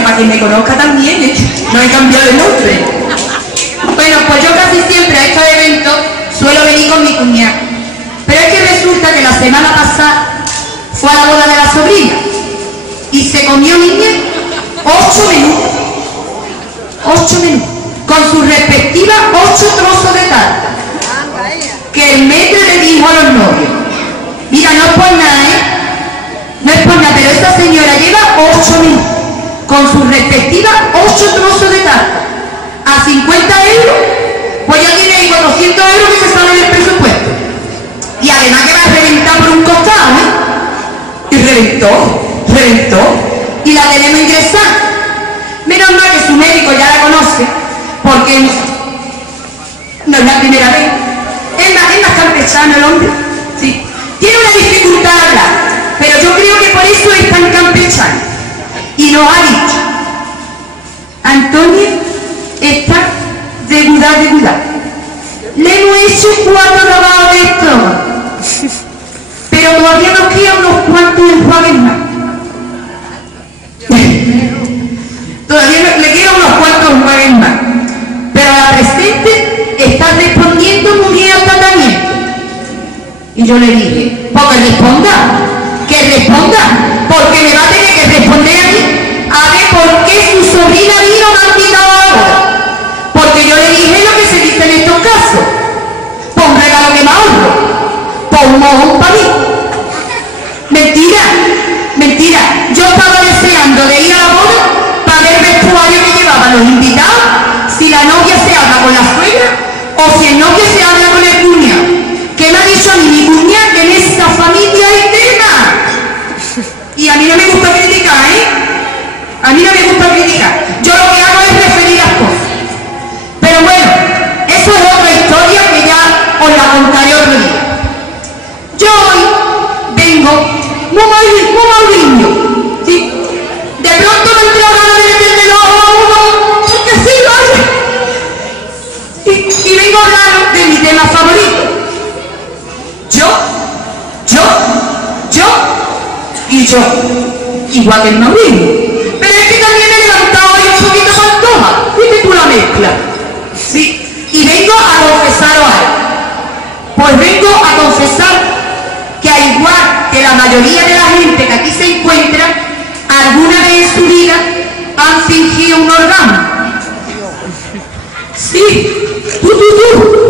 pero para que me conozca también, ¿eh? No he cambiado de nombre. Bueno, pues yo casi siempre a estos eventos suelo venir con mi cuñada. Pero es que resulta que la semana pasada fue a la boda de la sobrina y se comió, niña, 8 menús. 8 menús. Con sus respectivas 8 trozos de tarta. Que el maître le dijo a los novios: mira, no es por nada, no es por nada, pero esta señora lleva 8 menús con sus respectivas 8 trozos de tarta a 50 euros, pues ya tiene ahí 400 euros que se salen del presupuesto. Y además que va a reventar por un costado, y reventó, y la tenemos ingresada. Menos mal que su médico ya la conoce, porque no es la primera vez. Es más campechano el hombre, sí. Tiene una dificultad de hablar, pero yo creo que por eso es tan campechano. Y nos ha dicho: Antonia está de gudar. Le hemos hecho 4 lavados de estómago, pero todavía nos quedan unos cuantos enjuagues más. Todavía le quedan unos cuantos enjuagues más. Pero la presente está respondiendo muy bien al tratamiento. Y yo le dije: pues que responda, porque me va a tener que responder a mí a ver por qué su sobrina vino me ha invitado ahora. Porque yo le dije lo que se dice en estos casos: pues un regalo que me ahorro, pues un mojón para mí. Mentira, yo estaba deseando de ir a la boda para ver el vestuario que llevaban los invitados, si la novia se habla con la suegra o si el novio se habla con el cuñado. ¿Qué me ha dicho a mí mi cuñada? Que en esa familia hay tema. Y a mí no me gusta criticar, A mí no me gusta criticar. Yo lo que hago es referir las cosas. Pero bueno, eso es otra historia que ya os la contaré otro día. Yo hoy vengo muy mauriño, ¿sí? De pronto me entró ganas de meterme los ojos, porque sí, ¿vale? Y vengo a hablar de mi tema favorito. Yo, igual que el Mauricio. Pero es que también me he levantado hoy un poquito pantoja. Fíjate tú la mezcla. Sí, y vengo a confesaros algo. Pues vengo a confesar que al igual que la mayoría de la gente que aquí se encuentra, alguna vez en su vida han fingido un orgasmo. Sí, tú,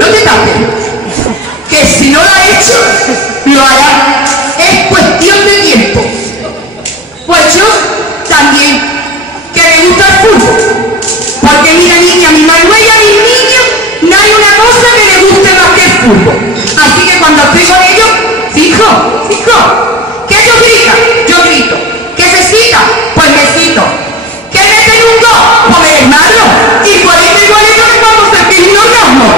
no te tapes. Que si no lo ha hecho, lo hará. Es cuestión de tiempo. Pues yo también, que me gusta el fútbol. Porque mira, niña, a mi Manuel y a mis niños no hay una cosa que les guste más que el fútbol. Así que cuando estoy con ellos, fijo, que ellos gritan, yo grito. Que se cita, pues me cito. Que meten un gol, pues me desmadro. Igualito que vamos a hacer un orgasmo.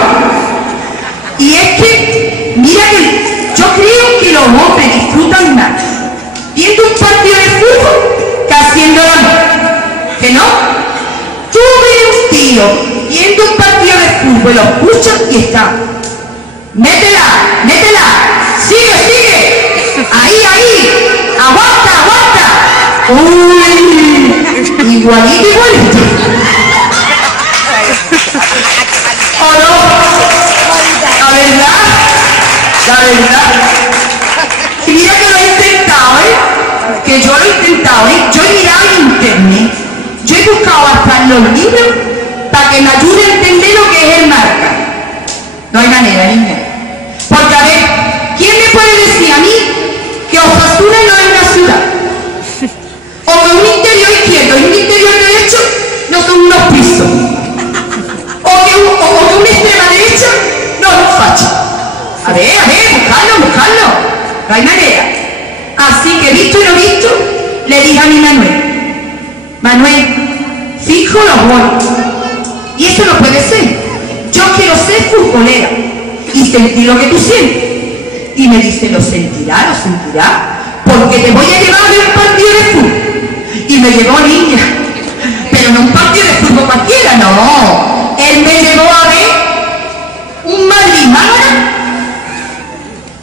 Y es que, mira que yo creo que los hombres disfrutan más viendo un partido de fútbol que haciendo el amor. ¿Que no? Tú ves un tío viendo un partido de fútbol, lo escuchas y está: métela, sigue, ahí, aguanta. Uy, igualito. ¿O no? La verdad. Y mira que lo he intentado, que yo lo he intentado, yo he mirado en internet, yo he buscado hasta en los libros para que me ayude a entender lo que es el marca. No hay manera, niña. Porque a ver, ¿quién me puede decir a mí que Osasuna no es una ciudad? O que un interior izquierdo y un interior derecho no son unos pisos. O que una extrema derecha no es un facho. A ver, buscarlo. No hay manera. Así que visto y no visto, le dije a mi Manuel, fijo los goles. Y eso no puede ser. Yo quiero ser futbolera y sentir lo que tú sientes. Y me dice: lo sentirá, porque te voy a llevar a ver un partido de fútbol. Y me llevó, niña, pero no un partido de fútbol cualquiera, no. Él me llevó a ver un Madrid-Málaga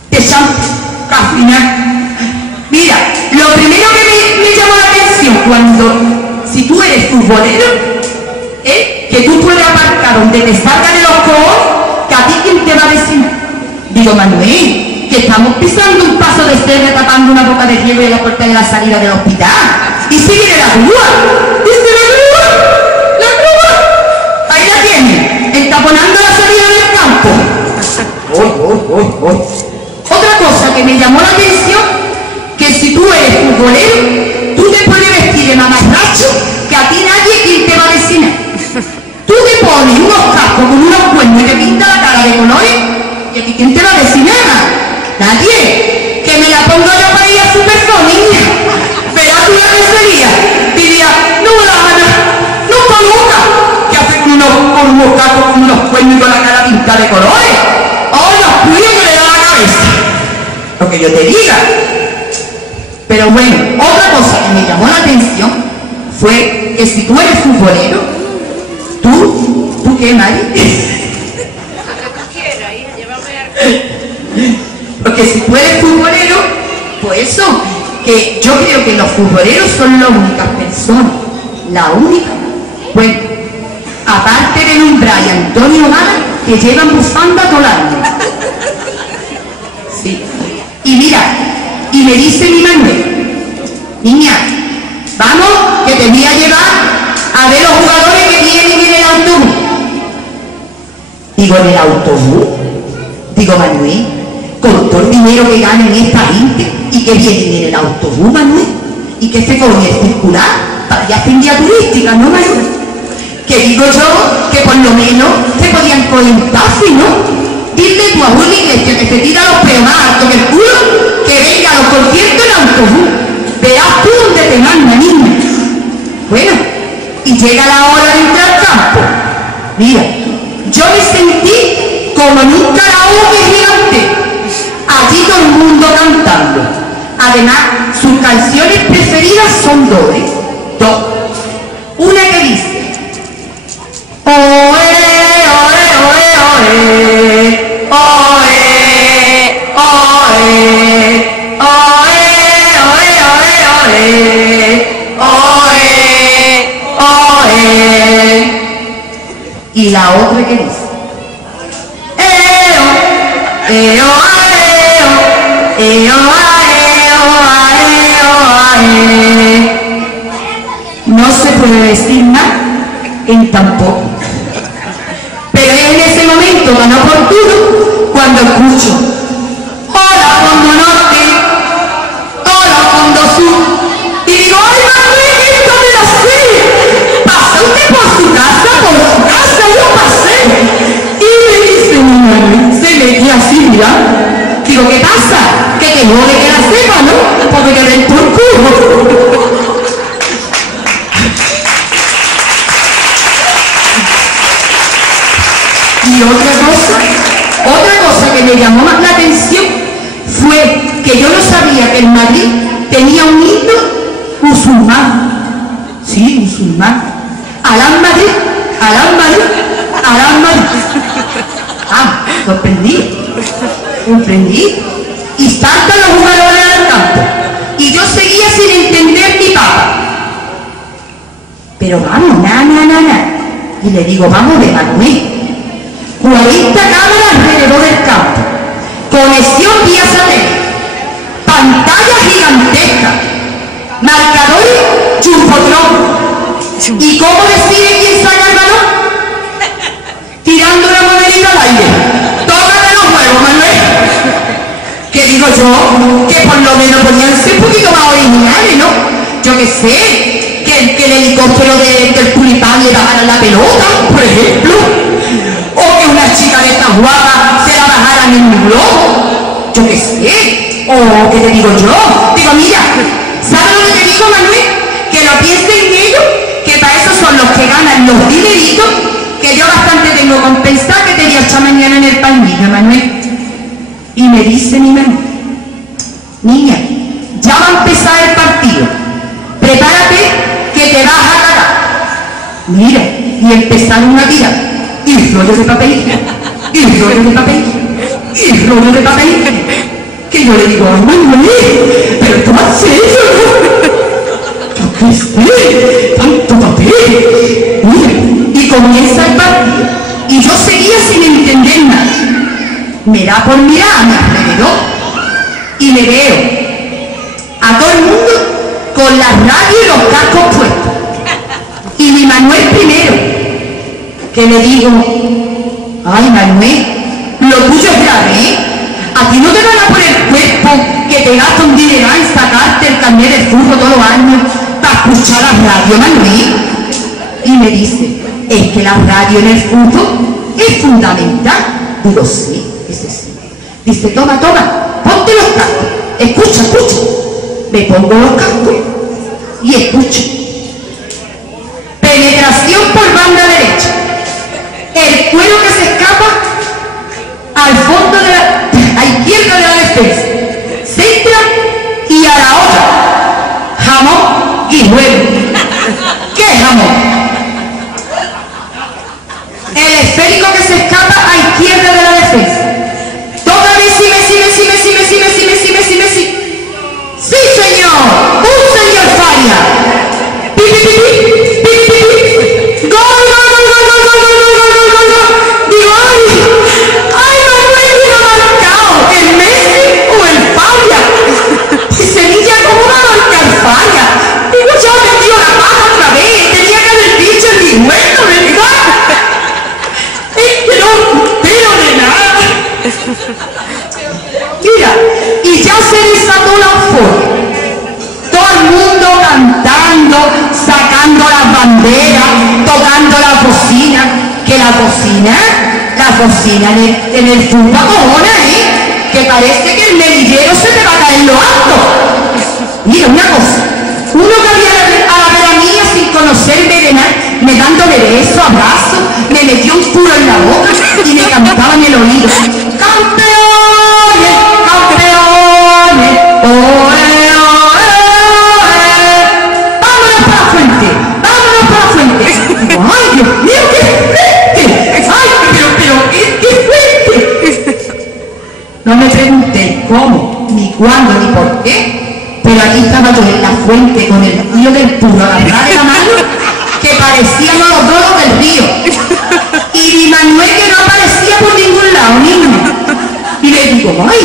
de Champions, al final. Mira, lo primero que me llamó la atención cuando, si si tú eres futbolero, que tú puedes aparcar donde te salgan de los cojones, que a ti quién te va a decir. Digo, Manuel, que estamos pisando un paso de cebra tapando una boca de hielo en la puerta de la salida del hospital. Y si viene la grúa, dice la grúa, ahí la tiene, entaponando la salida del campo. Otra cosa que me llamó la atención, que si tú eres futbolero, tú te puedes vestir de mamarracho, que a ti nadie quien te va a decir nada. Tú te pones unos cascos con unos cuernos y te pintas la cara de colores, y a ti quién te va a decir nada. Nadie. Que me la pongo yo para ir a Supersonic. Verás tú la sería. Diría, no me la gana, no con nunca. ¿Qué hace con unos cascos, con unos cuernos y con la cara pintada de colores? ¡Oh, los cuidos que le da la cabeza! Lo que yo te diga. Pero bueno, otra cosa que me llamó la atención fue que si tú eres futbolero, ¿tú qué, Mari? Porque si tú eres futbolero, pues eso, que yo creo que los futboleros son las únicas personas, la única, bueno, aparte de Umbral y Antonio Mala, que llevan bufanda todo el año. Sí. Y mira, y me dice mi Manuel, niña, vamos, que te voy a llevar a ver los jugadores que vienen en el autobús. Digo, ¿en el autobús? Digo, Manuel, con todo el dinero que ganan esta gente y que vienen en el autobús, Manuel, y que se coge el circular para ya hacer día turística, ¿no, Manuel? Que digo yo que por lo menos se podían coger un taxi, ¿no? Dile tú a una iglesia que se tira los peos más altos que el culo, que venga a los conciertos en autobús. Verás tú dónde te manda, niña. Bueno, y llega la hora de entrar al campo. Mira, yo me sentí como en un karaoke gigante. Allí todo el mundo cantando. Además, sus canciones preferidas son dos. Una que dice: oe, oe, oe, oe. Oe, oe, oe, oe. Y la otra que dice: eo, eo, eo, eo, eo. No se puede decir más en tampoco. Pero es en ese momento tan oportuno cuando escucho: hola Fondo Norte, hola Fondo Sur. Y digo: ¡ay, Manuel, esto me la sé! Pasa usted por su casa, yo pasé. Y me dice mi Manuel, se me queda así, mira. Digo: ¿qué pasa? Que jode que la sepa, ¿no? Porque que den por culo. Y otra cosa que me llamó más la atención fue que yo no sabía que el Madrid tenía un himno musulmán. Sí, musulmán. Alá Madrid, Alá Madrid, Alá Madrid. Ah, comprendí. Y saltan los jugadores al campo. Y yo seguía sin entender mi papa. Pero vamos, na. Y le digo: vamos de Manuel. 40 cámaras alrededor del campo, conexión vía satélite, pantalla gigantesca, marcadores chumpotrón. ¿Y cómo decide quién saca el balón? Tirando la monedita al aire. Tócame los huevos, Manuel. Que digo yo, que por lo menos podían ser un poquito más originales, ¿no? Yo que sé, que el helicóptero del Tulipán le bajara la pelota, por ejemplo. O que una chica de estas guapas se la bajaran en un globo. Yo qué sé. O que te digo yo. Digo, mira, ¿sabes lo que te digo, Manuel? Que lo piensen en ellos, que para eso son los que ganan los dineritos, que yo bastante tengo con pensar que te voy a echar mañana en el palmillo, Manuel. Y me dice mi Manuel: niña, ya va a empezar el partido. Prepárate que te vas a cagar. Mira, y empezaron a tirar. Y rollo de papel, y rollo de papel, y rollo de papel. Que yo le digo: Manuel, pero esto va a ser eso, ¿no? Yo qué sé, tanto da por mirar a mi alrededor y me veo a todo el mundo con la radio y los cascos puestos. Y mi Manuel primero, que le digo, ay Manuel, lo tuyo es grave, ¿eh? A ti no te van a poner el cuerpo que te gasta un dinero en sacarte el carnet de fútbol todos los años para escuchar la radio, Manuel. Y me dice, es que la radio en el fútbol es fundamental. Digo, sí, dice sí. Dice, toma, ponte los cascos, escucha. Me pongo los cascos y escucho. Penetración por banda derecha. El cuero que se escapa al fondo a izquierda de la defensa. Se entra y a la otra. Jamón y huevo. ¿Qué es jamón? El esférico que se escapa a izquierda de la defensa. Toca Messi. ¡Sí, señor! ¡Un señor Faria! ¡Gol! Digo, ¡ay, Manuel, que no ha marcado! ¿El Messi o el Faria? Y Sevilla, ¿cómo va a marcar Faria? Digo, ya me dio la paja otra vez. Tenía que haber dicho el Guijuelo, ¿verdad? Es que no veo de nada. Mira, y ya se desató la euforia. Todo el mundo cantando, sacando las banderas, tocando la bocina. Que la bocina en el fútbol cojona, ¿eh? Que parece que el medillero se te va a caer en lo alto. Mira, una cosa. Uno que había a la vera mía sin conocerme de nada, me dándole besos, abrazos, me metió un puro en la boca y me cantaba en el oído. ¡Campeones! ¡Ole, ole! ¡Vámonos para la fuente! ¡Ay, Dios mío, qué fuente! ¡Ay, pero, qué fuente! No me pregunté cómo, ni cuándo, ni por qué, pero aquí estaba yo en la fuente con el tío del puro agarrado de la mano, que parecíamos los doros del río. Y mi Manuel que no aparecía por ningún lado, niño. Y le digo, ay,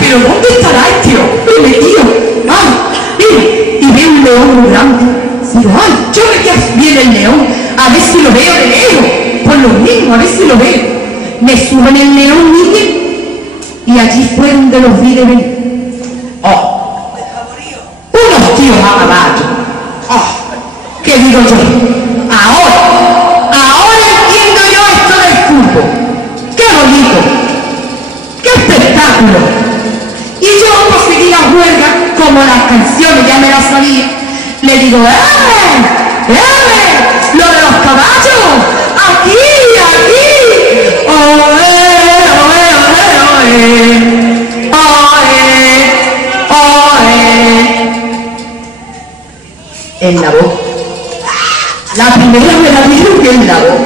pero ¿dónde estará este hombre metido? Ay, mira, y veo un león muy grande. Digo, ay, yo me quedo bien el león, a ver si lo veo de lejos. Por lo mismo, a ver si lo veo. Me suben el león, niño, y allí fue donde los vi de venir. Oh, unos tíos a caballo. Oh, ¿qué digo yo? Ahora entiendo yo esto del fútbol. ¡Qué bonito! ¡Qué espectáculo! Y yo, por seguir la huelga, como las canciones ya me las sabía, le digo, lo de los caballos! ¡Aquí! En la voz. La primera me la dieron que en la voz.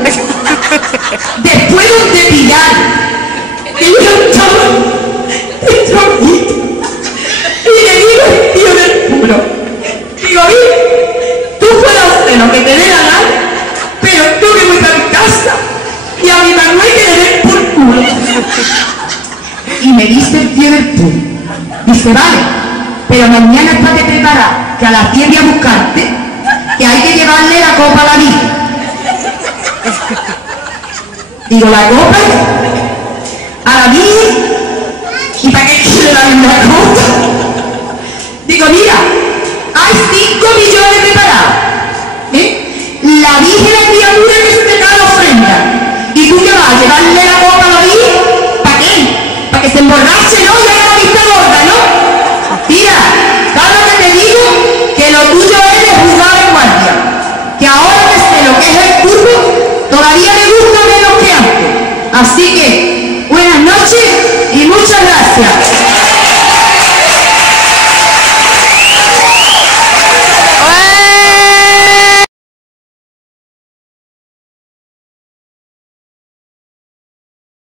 Después de pillar, que yo estaba tronquito. Y le digo el tío del puro. Digo, tú puedes hacer lo que te dé la gana, pero tú que voy a mi casa y a mi Manuel que le den por culo. Y me dice el tío del puro. Dice, vale, pero mañana estate preparado, que a las 10 voy a buscarte, que hay que llevarle la copa a la Virgen. Digo, ¿la copa? ¿A la Virgen? ¿Y para qué quiere darle la copa? Digo, mira, hay 5 millones preparados. La Virgen es criatura que se te da la ofrenda. ¿Y tú qué vas a llevarle la copa a la Virgen? ¿Para qué? Para que se emborrache, ¿no? Y haga la vista gorda, ¿no? Mira, ¿sabes lo que te digo? Que lo tuyo es de jugar en guardia. Que ahora que sé lo que es el fútbol, todavía me gusta menos que antes. Así que, buenas noches y muchas gracias.